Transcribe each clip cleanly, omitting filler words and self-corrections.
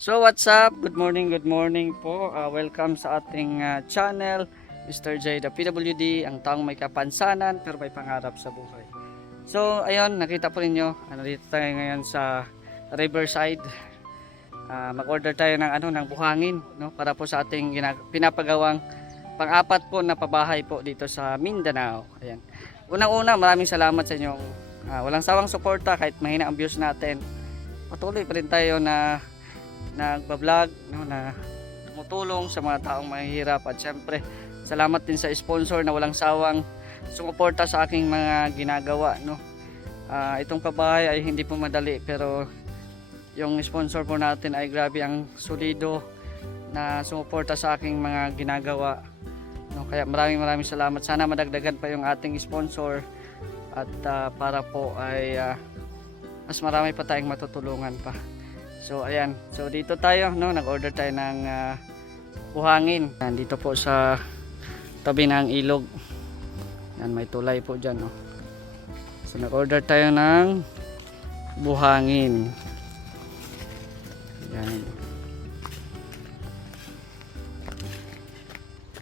So what's up? Good morning po. Welcome sa ating channel, Mr. J, the PWD, ang taong may kapansanan pero may pangarap sa buhay. So ayun, nakita po ninyo, dito tayo ngayon sa Riverside. Mag-order tayo ng buhangin, no, para po sa ating pinapagawang pang-apat po na pabahay po dito sa Mindanao. Ayan. Unang-una, maraming salamat sa inyong walang sawang suporta kahit mahina ang views natin. Patuloy pa rin tayo na nagbablog, no, na tumutulong sa mga taong mahihirap, at syempre salamat din sa sponsor na walang sawang sumuporta sa aking mga ginagawa, no. Itong pabahay ay hindi po madali, pero yung sponsor po natin ay grabe ang solido na sumuporta sa aking mga ginagawa, no. Kaya maraming salamat. Sana madagdagan pa yung ating sponsor at para po ay mas marami pa tayong matutulungan pa. So ayan, so dito tayo, no, nag-order tayo ng buhangin. Dito po sa tabi ng ilog. Yan, may tulay po dyan, no. So nag-order tayo ng buhangin. Yan.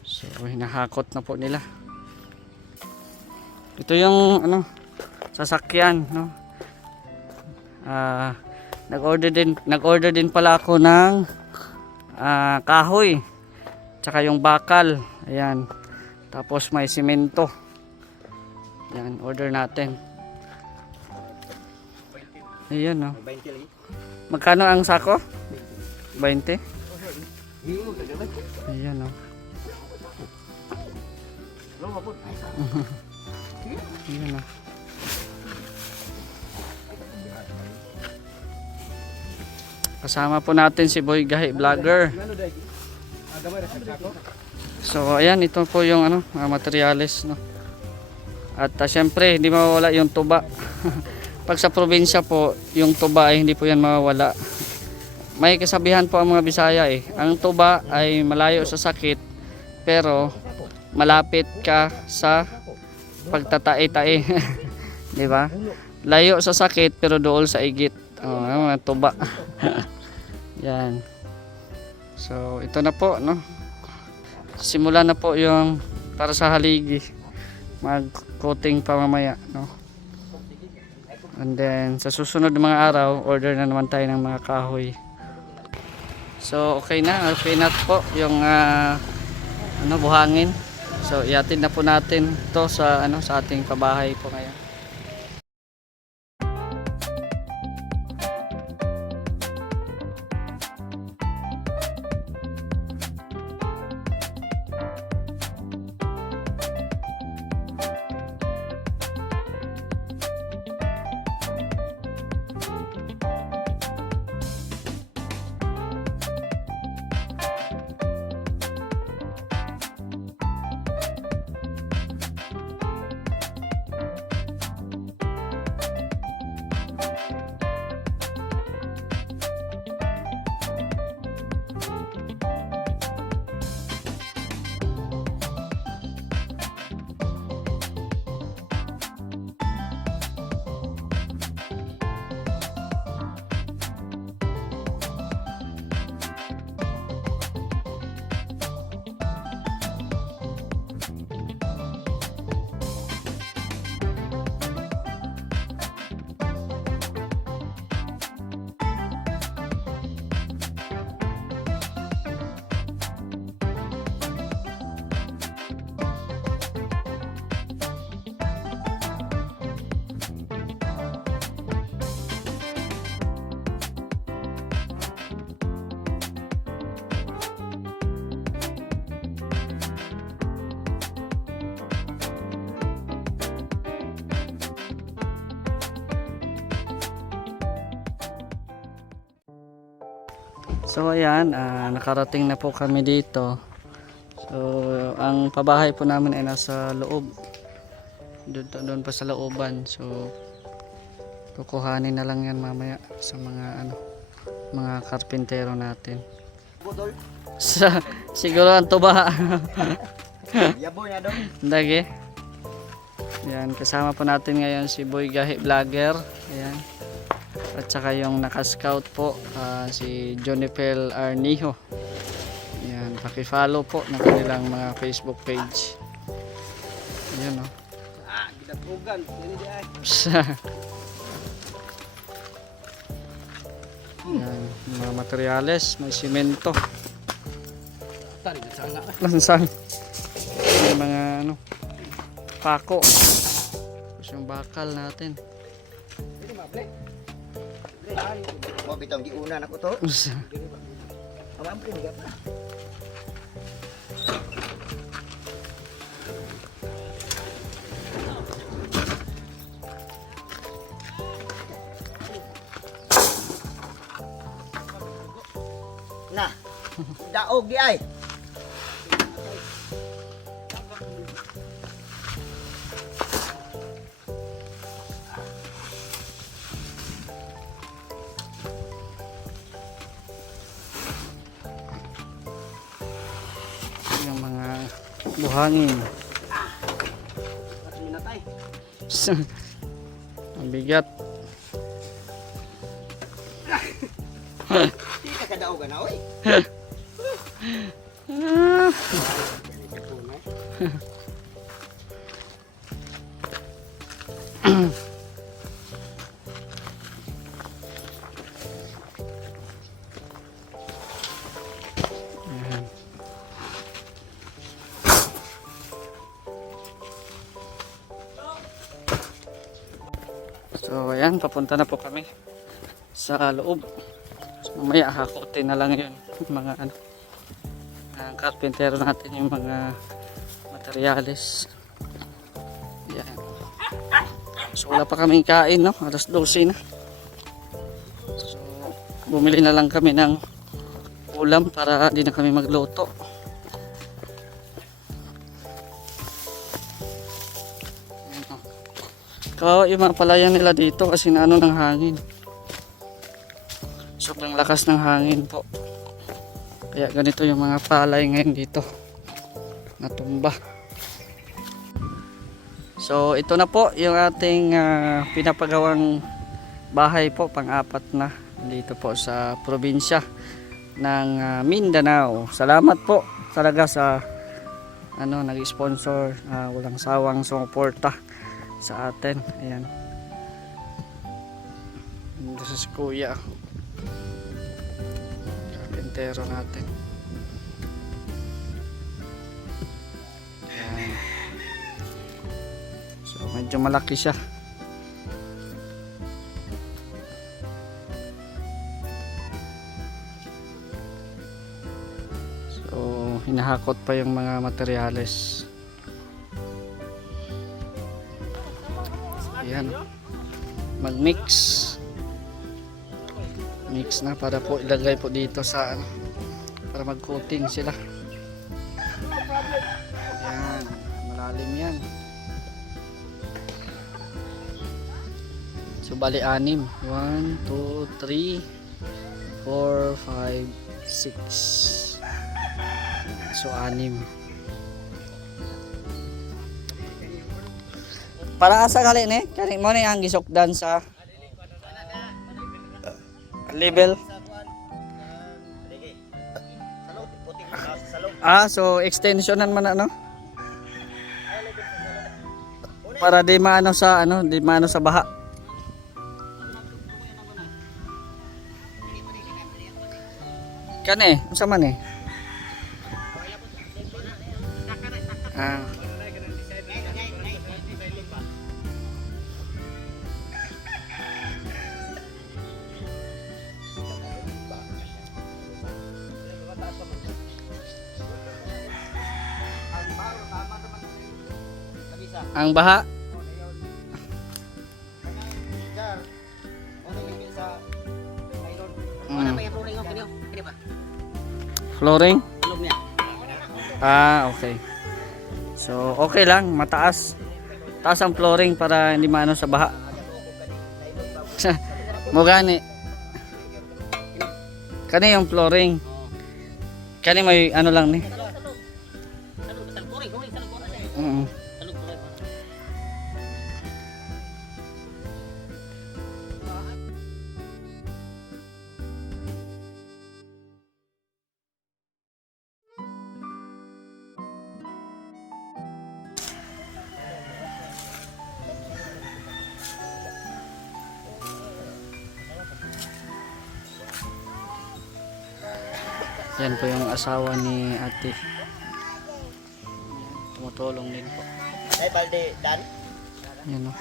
So hinahakot na po nila. Ito yung sasakyan, no. Nag-order din pala ako ng kahoy, tsaka yung bakal. Ayan. Tapos may simento. Yan, order natin. Ayan, no. Magkano ang sako? 20? Ayan, no. Ayan, no. Kasama po natin si Boy Gahi Vlogger. So ayan, ito po yung materyales, no. At syempre hindi mawawala yung tuba. Pag sa probinsya po, yung tuba ay hindi po yan mawawala. May kasabihan po ang mga Bisaya ang tuba ay malayo sa sakit pero malapit ka sa pagtatae-tae. Di ba? Layo sa sakit pero dool sa igit. Mga tuba. Yan. So ito na po, no. Simula na po yung para sa haligi. Mag-coating pa mamaya, no. And then sa susunod na mga araw, order na naman tayo ng mga kahoy. So okay na po yung buhangin. So ihatid na po natin to sa sa ating pabahay po ngayon. So ayan, nakarating na po kami dito. So ang pabahay po namin ay nasa loob. Doon pa sa looban. So kukuhanin na lang yan mamaya sa mga karpintero natin. Siguro ang tuba. Yaboy na dong. Dagi. Yan, kasama po natin ngayon si Boy Gahi Vlogger. Ayan. At saka yung naka-scout po, si Jonipel Arnijo. Yan, paki-follow po ng kanilang mga Facebook page. Ayan, oh. Gidapugan. Dili di ay. Yan, mga materyales, may simento, Tari na sana. lansang, may mga ano, pako. Tapos yung bakal natin. Dili mable. Mo bitong giuna nako to. Awam pre gap na. Nah, daog di ay. Yung mga buhangin. At minatay. Ang bigat. Di ka kadaogan na oy. Ayan. So ayan, papunta na po kami sa loob. So, mamaya hakutin na lang yun mga ano, ang carpentero natin yung mga materyales. Yan. So wala pa kaming kain, no? Alas 12 na. So bumili na lang kami ng ulam para di na kami magluto. Ayan, oh. Kawawa yung mga palayan nila dito kasi na ano ng hangin. Sobrang lakas ng hangin po. Kaya ganito yung mga palay ngayon dito. Natumba. So ito na po yung ating pinapagawang bahay po, pang-apat na dito po sa probinsya ng Mindanao. Salamat po talaga sa ano nag-sponsor, walang sawang sumuporta sa atin. Ayan. This is Kuya. Carpentero natin. Ayan. So medyo malaki siya. So hinahakot pa yung mga materyales. Ayan. Mag-mix. Mix na para po ilagay po dito sa ano, para mag-coating sila. Ayan. Malalim yan. So bali 6. 1, 2, 3, 4, 5, 6. So 6. Para asa gali ni? Kani mo ni ang gisukdan sa level. So extensionan man ano? Para di maano sa ano, di maano sa baha. Kani, unsa man eh? Ang baha. Flooring? Okay. So, okay lang, mataas. Taas ang flooring para hindi maano sa baha. Mo gani. Kani yung flooring. Kani may ano lang ni. Yan po yung asawa ni ate. Tumutulong din po. Ay, balde, Dan. Yan o.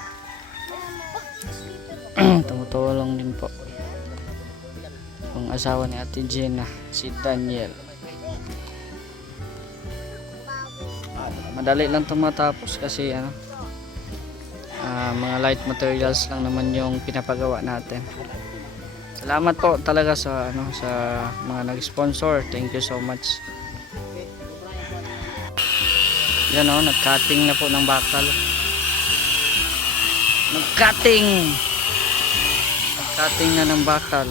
Tumutulong din po. Yung asawa ni ate Jenna, si Daniel. Madali lang matapos kasi ano, mga light materials lang naman yung pinapagawa natin. Salamat po talaga sa ano, sa mga nag-sponsor. Thank you so much. Yan o, nag-cutting na po ng bakal. Nag-cutting na ng bakal.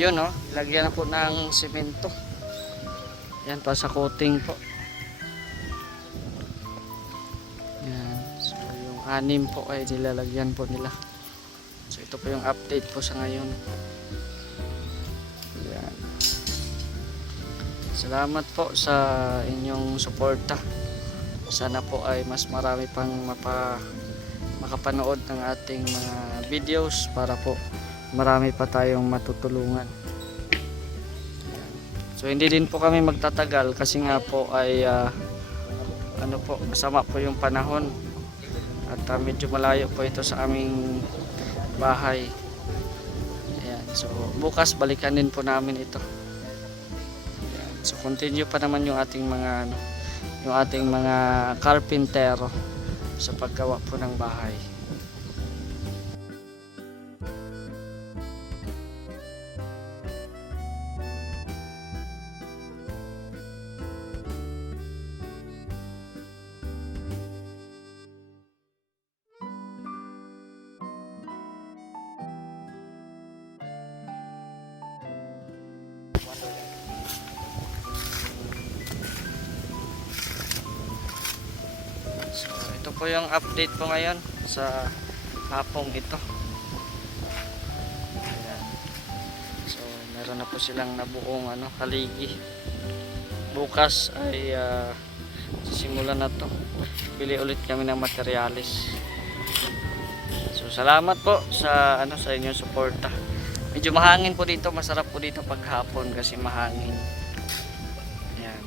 Yun o, lagyan na po ng simento. Yan pa sa coating po. Yan. So yung 6 po ay nilalagyan po nila. So ito po yung update po sa ngayon. Yan. Salamat po sa inyong suporta. Sana po ay mas marami pang makapanood ng ating mga videos para po marami pa tayong matutulungan. So hindi din po kami magtatagal kasi nga po ay ano po, masama po yung panahon at medyo malayo po ito sa aming bahay. Ayan. So bukas balikan din po namin ito. Ayan. So continue pa naman yung ating mga ano, yung ating mga karpintero sa paggawa po ng bahay. So ito po yung update po ngayon sa hapong ito. Ayan. So meron na po silang nabuong ano, haligi. Bukas ay simulan na to. Pili ulit kami ng materialis. So salamat po sa ano, sa inyong suporta. Medyo mahangin po dito, masarap po dito paghapon kasi mahangin. Ayan.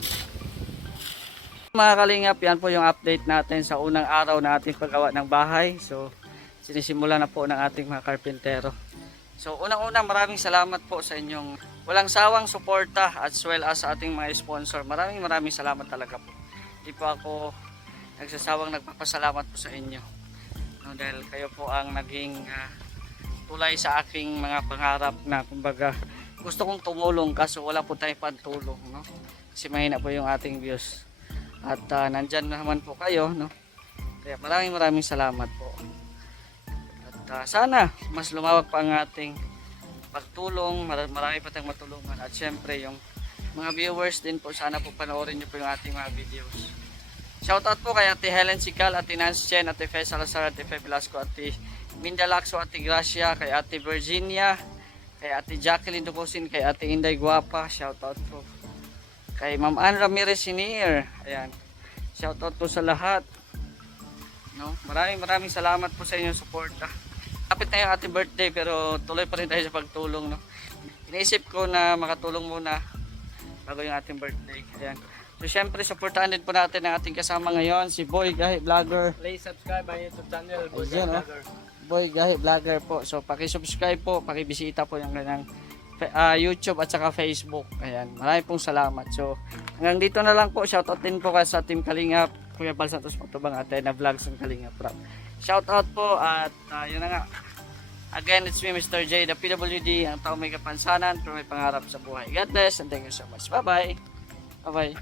Mga kalingap, yan po yung update natin sa unang araw na ating paggawa ng bahay. So sinisimula na po ng ating mga karpintero. So unang-una, maraming salamat po sa inyong walang sawang suporta as well as sa ating mga sponsor. Maraming salamat talaga po. Hindi po ako nagsasawang nagpapasalamat po sa inyo. No, dahil kayo po ang naging tulay sa aking mga pangarap na kumbaga gusto kong tumulong kaso wala po tayong pantulong, no? Kasi mahina po yung ating views. At nandyan naman po kayo, no? Kaya maraming salamat po. sana mas lumawak pa ang ating pagtulong, marami pa tayong matulungan. At syempre yung mga viewers din po, sana po panoorin nyo po yung ating mga videos. Shoutout po kay Ate Helen Sigal, Ate Nancy Chen, Ate Fe Salazar, Ate Fe Velasco, Ate Minda Lacso, Ate Gracia, kay Ate Virginia, kay Ate Jacqueline Ducosin, kay Ate Inday Guapa, shoutout po. Kay Ma'am Ann Ramirez Senior, ayan. Shoutout po sa lahat. No? Maraming salamat po sa inyong suporta. Kapit na yung ating birthday pero tuloy pa rin tayo sa pagtulong. No? Iniisip ko na makatulong muna bago yung ating birthday. Ayan. So syempre supportahan din po natin ang ating kasama ngayon, si Boy Gahi Vlogger. Please subscribe my YouTube channel, Boy Ayan, oh. Vlogger. Boy Gahi Vlogger po. So paki-subscribe po, paki-bisita po yung kanyang YouTube at saka Facebook. Ayan, marami pong salamat. So hanggang dito na lang po. Shoutout din po sa Team Kalingap, Kuya Bal Santos Matubang, Ate na Vlogs ng Kalingap Rap. Shoutout po at yun na nga. Again, it's me, Mr. J, the PWD, ang tao may kapansanan pero may pangarap sa buhay. God bless and thank you so much. Bye-bye. Bye-bye.